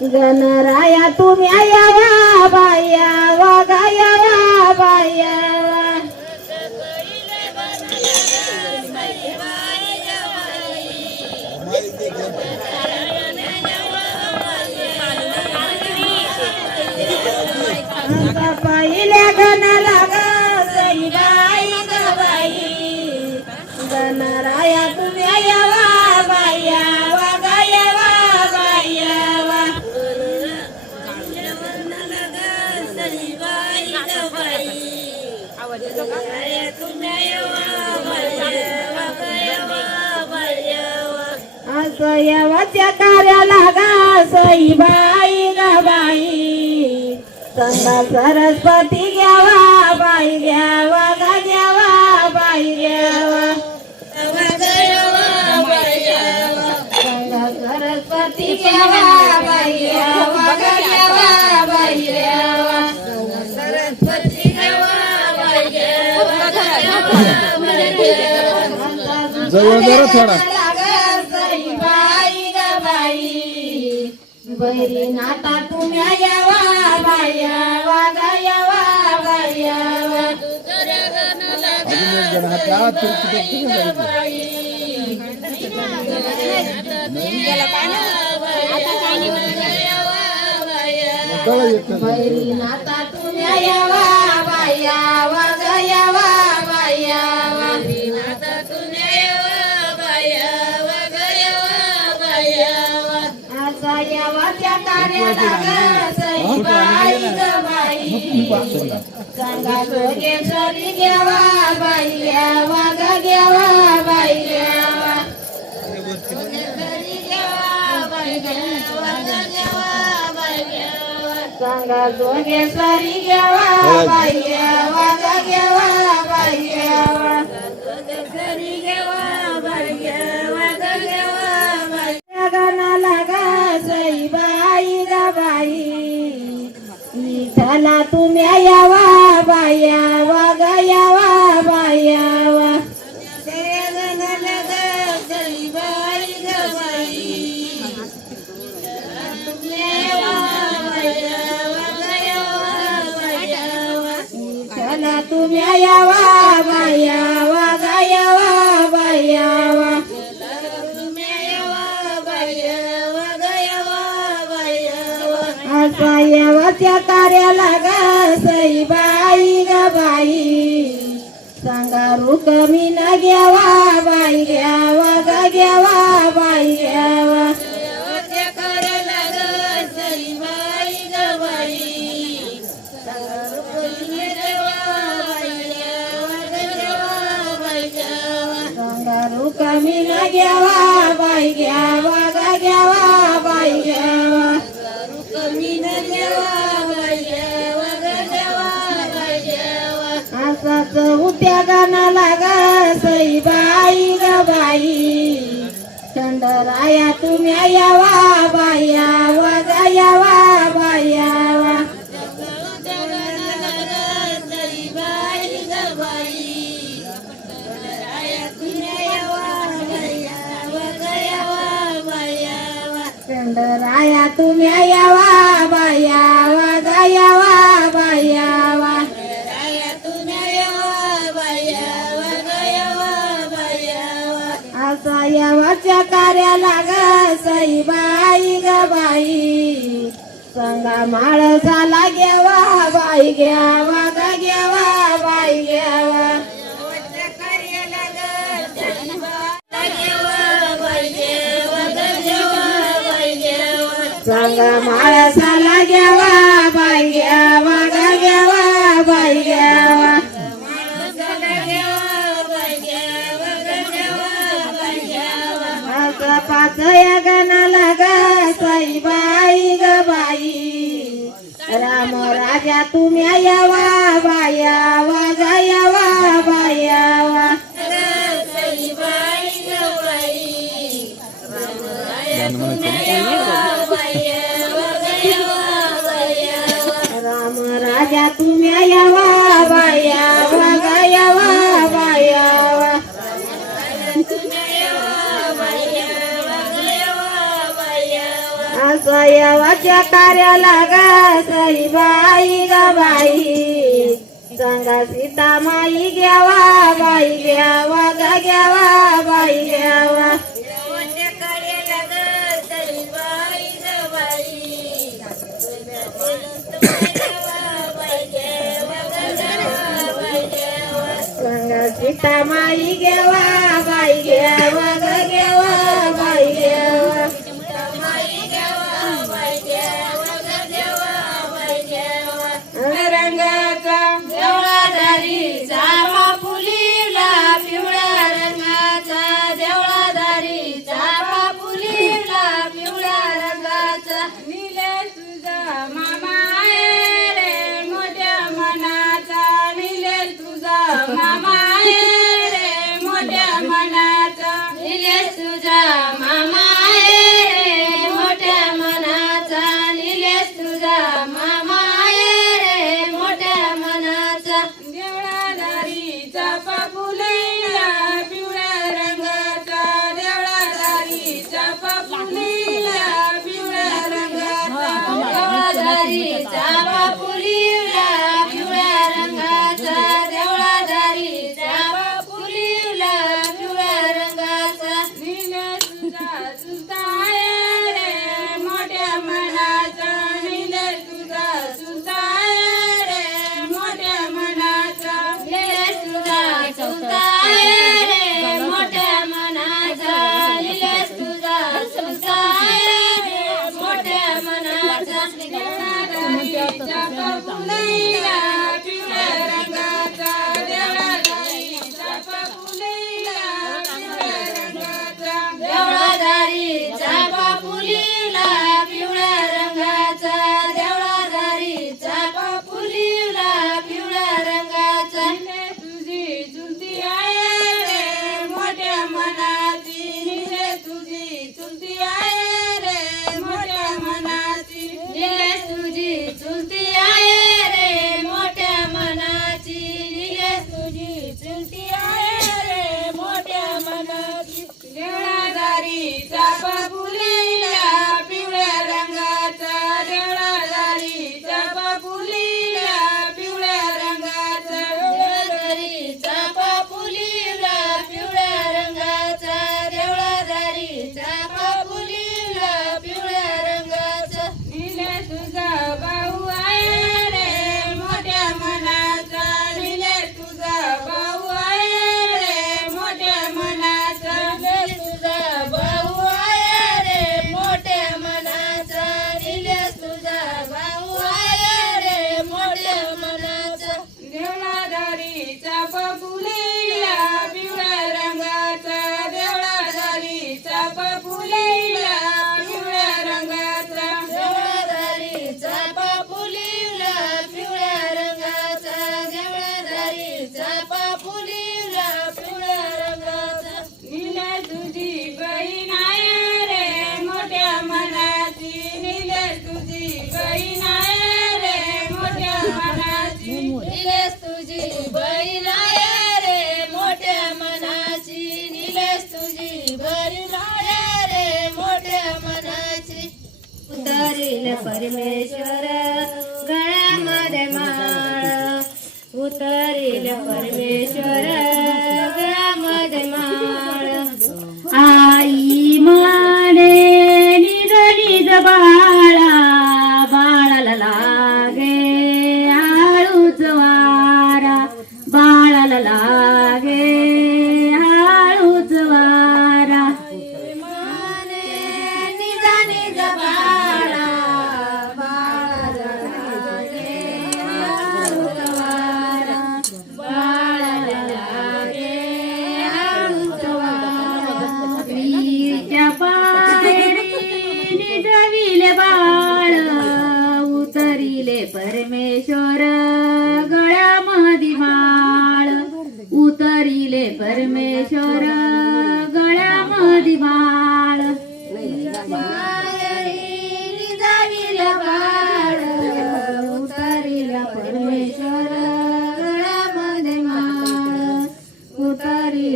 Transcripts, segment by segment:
गणराया तुम्ही यावा बाया वागायावा बाया. पहिल्या असं यवाच्या कार्याला गा बाई ग बाई. संगा सरस्वती घ्यावा बाई घ्यावा गा घ्यावा बाई घ्यावा. सरस्वती घ्यावा बाई घ्यावा गा घ्यावा बाई घ्यावा. सरस्वती घ्यावा बाई जवळ जरा थोडा. बैरी नाता तुम्ही यावा बाया वागा यावा बाया बैरी नाता तुम्ही यावा बाया वागा यावा. सरी घ्यावा बाई घ्यावा ग घ्यावा बाई सांगा जोगे सरी घ्यावा बाई तुम्ही यावा बायावा वाग यावा बाया वा. असा त्या कार्याला गा सई बाई ग बाई. सांगा रुकमी न घ्यावा बाई घ्यावा ग घ्यावा बाई घ्यावा. रुकमी न घ्यावा बाई घ्यावा ग घ्यावा बाई घ्यावा. असाच उद्या गाणाला गा सई बाई ग बाई. चंडराया तुम्ही यावा बाया वागा यावा. चंडराया तुम्ही यावा बाया वागा यावा बाया वा असा यावाच्या कार्याला ग सई बाई ग बाई. संगा माळसाला घ्यावा बाई घ्यावा ग घ्यावा बाई घ्यावा सांगा माळसाला घ्यावा बाई घ्यावा ग घ्यावा बाई घ्यावा असं पाच या गणाला ग सई बाई ग बाई. राम राजा तुम्ही यावा बाया देवाच्या कार्याला गाई बाई गाई सांगा सीता माई घ्यावा बाई घ्यावा गा घ्यावा बाई घ्यावा. सीता माई घ्यावा बाई घ्यावा Chapa, Chapa, Chapa,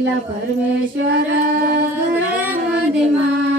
परमेश्वर मध्ये मा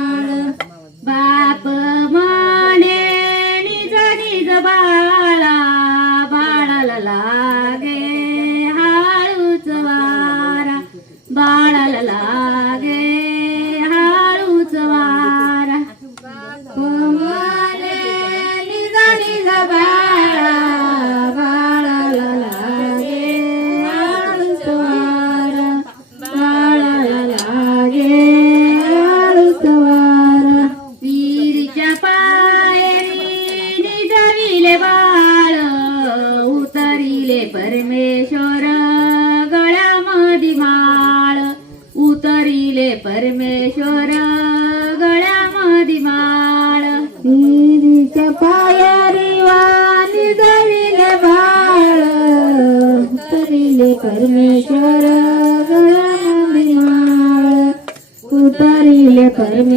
перемоги.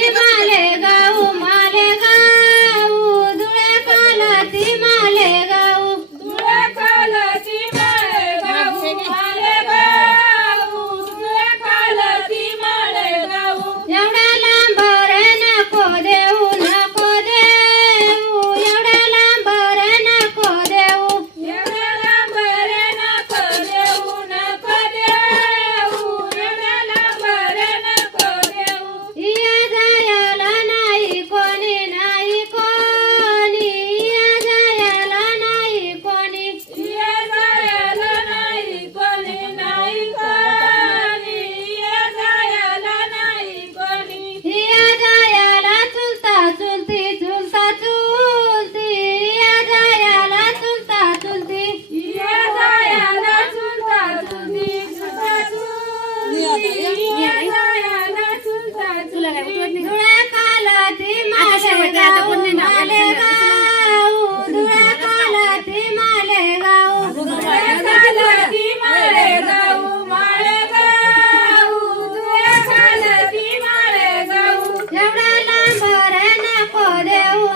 didn't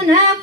soon